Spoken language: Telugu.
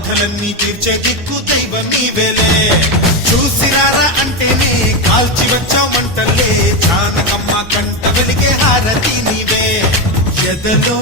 బాధలన్నీ తీర్చే దిక్కు దైవం నీవేలే చూసిరారా అంటేనే కాల్చి వచ్చామంటలే జానకమ్మ కంట వెలిగే హారతి నీవే ఎదలో